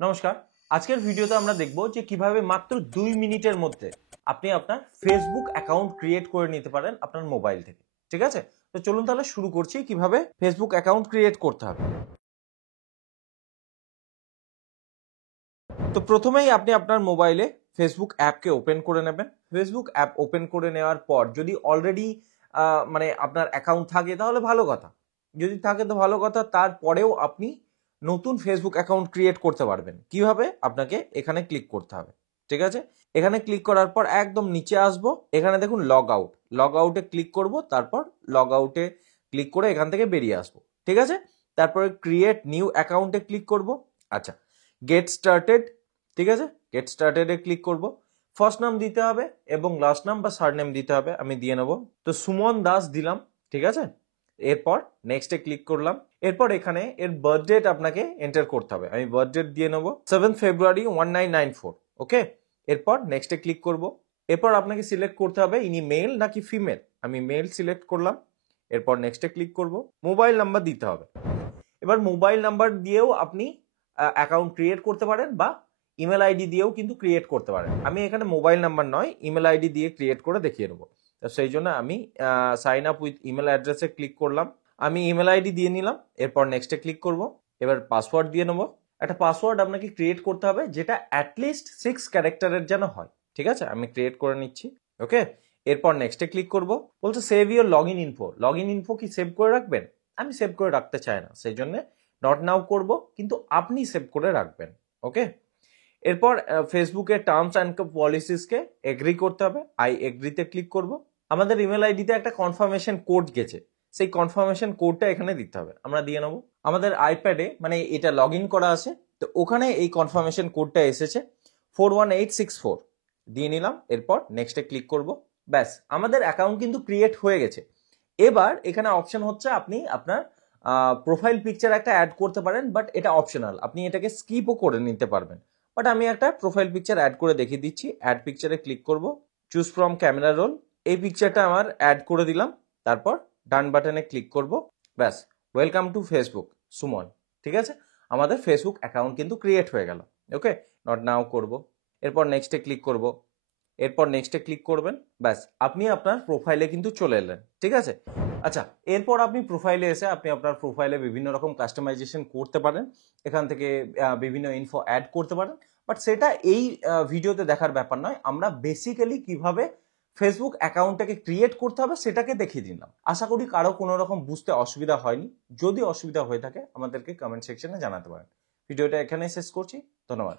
নমস্কার। আজকের ভিডিওতে আমরা দেখব যে কিভাবে মাত্র 2 মিনিটের মধ্যে আপনি আপনার ফেসবুক অ্যাকাউন্ট ক্রিয়েট করে নিতে পারেন আপনার মোবাইল থেকে। ঠিক আছে? তো চলুন তাহলে শুরু করছি কিভাবে ফেসবুক অ্যাকাউন্ট ক্রিয়েট করতে হবে। তো প্রথমেই আপনি আপনার মোবাইলে ফেসবুক অ্যাপকে ওপেন করে নেবেন। ফেসবুক অ্যাপ ওপেন করে নেওয়ার পর যদি অলরেডি মানে আপনার অ্যাকাউন্ট থাকে তাহলে ভালো কথা। যদি থাকে তো ভালো কথা, তারপরেও আপনি নতুন ফেসবুক অ্যাকাউন্ট ক্রিয়েট করতে পারবেন। কিভাবে? আপনাকে এখানে ক্লিক করতে হবে। ঠিক আছে? এখানে ক্লিক করার পর একদম নিচে আসবো, এখানে দেখুন লগ আউট। লগ আউটে ক্লিক করব, তারপর লগ আউটে ক্লিক করে এখান থেকে বেরিয়ে আসবো। ঠিক আছে? তারপরে ক্রিয়েট নিউ অ্যাকাউন্টে ক্লিক করব। আচ্ছা, গেট স্টার্টেড। ঠিক আছে? গেট স্টার্টেডে ক্লিক করব। ফার্স্ট নাম দিতে হবে এবং লাস্ট নাম বা সারনেম দিতে হবে, আমি দিয়ে নেব। তো সুমন দাস দিলাম। ঠিক আছে? এরপর নেক্সটে ক্লিক করলাম। এরপর এখানে এর বার্থ ডেট আপনাকে এন্টার করতে হবে, আমি বার্থ ডেট দিয়ে নেব 7 ফেব্রুয়ারি 1994। ওকে, এরপর নেক্সটে ক্লিক করব। এরপর আপনাকে সিলেক্ট করতে হবে ইনি মেল নাকি ফিমেল, আমি মেল সিলেক্ট করলাম। এরপর নেক্সটে ক্লিক করব। মোবাইল নাম্বার দিতে হবে। এবার মোবাইল নাম্বার দিয়েও আপনি অ্যাকাউন্ট ক্রিয়েট করতে পারেন বা ইমেল আইডি দিয়েও কিন্তু ক্রিয়েট করতে পারেন। আমি এখানে মোবাইল নাম্বার নয়, ইমেল আইডি দিয়ে ক্রিয়েট করে দেখিয়ে নেবো। তো সেই জন্য আমি সাইন আপ উইথ ইমেল অ্যাড্রেসে ক্লিক করলাম। আমি ইমেল আইডি দিয়ে নিলাম। এরপর নেক্সটে ক্লিক করব। এবার পাসওয়ার্ড দিয়ে নেবো। একটা পাসওয়ার্ড আপনাকে ক্রিয়েট করতে হবে যেটা অ্যাটলিস্ট 6 ক্যারেক্টারের যেন হয়। ঠিক আছে? আমি ক্রিয়েট করে নিচ্ছি। ওকে, এরপর নেক্সটে ক্লিক করব। বলছে save your log in info. Log in info কি সেভ করে রাখবেন? আমি সেভ করে রাখতে চাই না, সেই জন্য নট নাও করব, কিন্তু আপনি সেভ করে রাখবেন। ওকে, এরপর ফেসবুকের টার্মস অ্যান্ড পলিসিসকে এগ্রি করতে হবে। আই এগ্রিতে ক্লিক করব। আমাদের ইমেল আইডিতে একটা কনফার্মেশন কোড গেছে, সেই কনফার্মেশন কোডটা এখানে দিতে হবে, আমরা দিয়ে নেবো। আমাদের আইপ্যাডে মানে এটা লগ ইন করা আছে, তো ওখানে এই কনফার্মেশন কোডটা এসেছে 41864, দিয়ে নিলাম। এরপর নেক্সটে ক্লিক করব। ব্যাস, আমাদের অ্যাকাউন্ট কিন্তু ক্রিয়েট হয়ে গেছে। এবার এখানে অপশন হচ্ছে আপনি আপনার প্রোফাইল পিকচার একটা অ্যাড করতে পারেন, বাট এটা অপশনাল, আপনি এটাকে স্কিপও করে নিতে পারবেন। বাট আমি একটা প্রোফাইল পিকচার অ্যাড করে দেখিয়ে দিচ্ছি। অ্যাড পিকচারে ক্লিক করব, চুজ ফ্রম ক্যামেরা রোল। এই পিকচারটা আমার অ্যাড করে দিলাম, তারপর ডান বাটনে ক্লিক করব। ব্যাস, ওয়েলকাম টু ফেসবুক সুমন। ঠিক আছে? আমাদের ফেসবুক অ্যাকাউন্ট কিন্তু ক্রিয়েট হয়ে গেল। ওকে, নট নাও করব। এরপর নেক্সটে ক্লিক করব। এরপর নেক্সটে ক্লিক করবেন। ব্যাস, আপনি আপনার প্রোফাইলে কিন্তু চলে এলেন। ঠিক আছে? আচ্ছা, এরপর আপনি প্রোফাইলে এসে আপনি আপনার প্রোফাইলে বিভিন্ন রকম কাস্টমাইজেশন করতে পারেন, এখান থেকে বিভিন্ন ইনফো অ্যাড করতে পারেন। বাট সেটা এই ভিডিওতে দেখার ব্যাপার নয়, আমরা বেসিক্যালি কিভাবে ফেসবুক অ্যাকাউন্টটাকে ক্রিয়েট করতে হবে সেটাকে দেখিয়ে দিলাম। আশা করি কারো কোনো রকম বুঝতে অসুবিধা হয়নি। যদি অসুবিধা হয়ে থাকে আমাদেরকে কমেন্ট সেকশনে জানাতে পারেন। ভিডিওটা এখানে শেষ করছি। ধন্যবাদ।